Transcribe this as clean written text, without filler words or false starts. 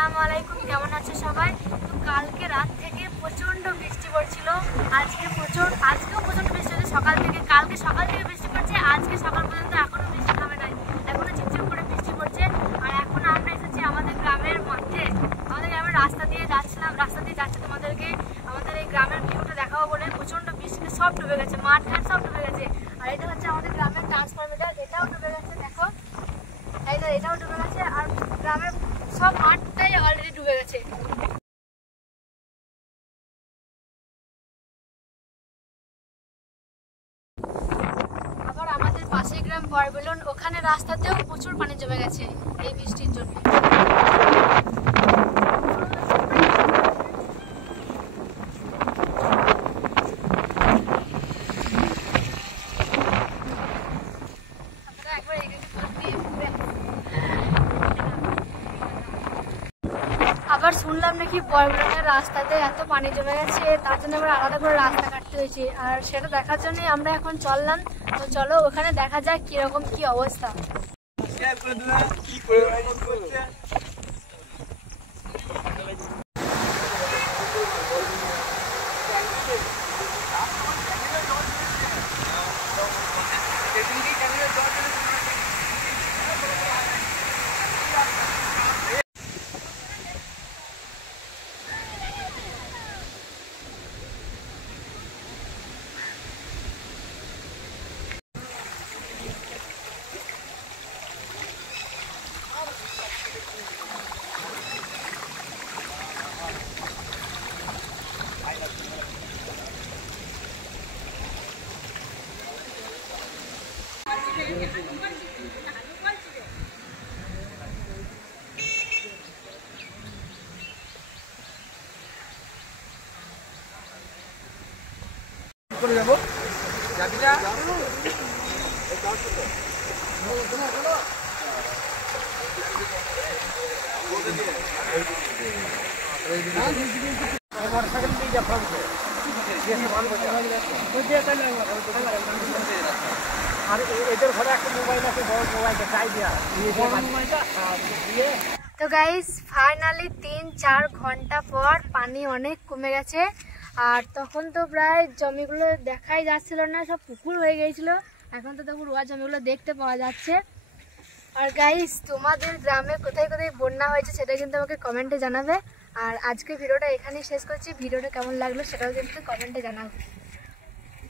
আসসালামু আলাইকুম, কেমন আছে সবাই? তো কালকে রাত থেকে প্রচন্ড বৃষ্টি পড়ছিল, আজকেও প্রচন্ড বৃষ্টি হচ্ছে সকাল থেকে। কালকে সকাল থেকে বৃষ্টি পড়ছে, আজকে সকাল পর্যন্ত এখনো বৃষ্টি থামে নাই, এখনো ঝিপঝিপ করে বৃষ্টি পড়ছে। আর এখন আমরা এসেছি আমাদের গ্রামের মধ্যে, আমাদের গ্রামের রাস্তা দিয়ে যাচ্ছি তোমাদেরকে আমাদের এই গ্রামের ভিউটা দেখাবো বলে। প্রচন্ড বৃষ্টিতে সব ডুবে গেছে, মাঠ ঘাট সব ডুবে গেছে। আর এটা হচ্ছে আমাদের গ্রামের ট্রান্সফরমার, এটাও ডুবে গেছে, দেখো এটাও ডুবে গেছে। আর গ্রামের সব মাঠটাই অলরেডি ডুবে গেছে। আবার আমাদের পাশের গ্রাম বরবেলন, ওখানে রাস্তাতেও প্রচুর পানি জমে গেছে এই বৃষ্টির জন্য। আবার শুনলাম নাকি বরবেলনের রাস্তাতে এত পানি জমে গেছে, তার জন্য আমরা আলাদা করে রাস্তা কাটতে হয়েছে। আর সেটা দেখার জন্যই আমরা এখন চললাম। তো চলো ওখানে দেখা যাক কিরকম কি অবস্থা। করে যাবো যাবি না আর এদের ঘরে একটা মোবাইল আছে, বড় মোবাইলটা চাই দেওয়া দিয়ে। তো গাইস ফাইনালি 3-4 ঘন্টা পর পানি অনেক কমে গেছে। আর তখন তো প্রায় জমিগুলো দেখাই যাচ্ছিল না, সব পুকুর হয়ে গিয়েছিল। এখন তো দেখো রোয়া জমিগুলো দেখতে পাওয়া যাচ্ছে। আর গাইস তোমাদের গ্রামে কোথায় কোথায় বন্যা হয়েছে সেটা কিন্তু আমাকে কমেন্টে জানাবে। আর আজকে ভিডিওটা এখানেই শেষ করছি। ভিডিওটা কেমন লাগলো সেটাও কিন্তু কমেন্টে জানাবে।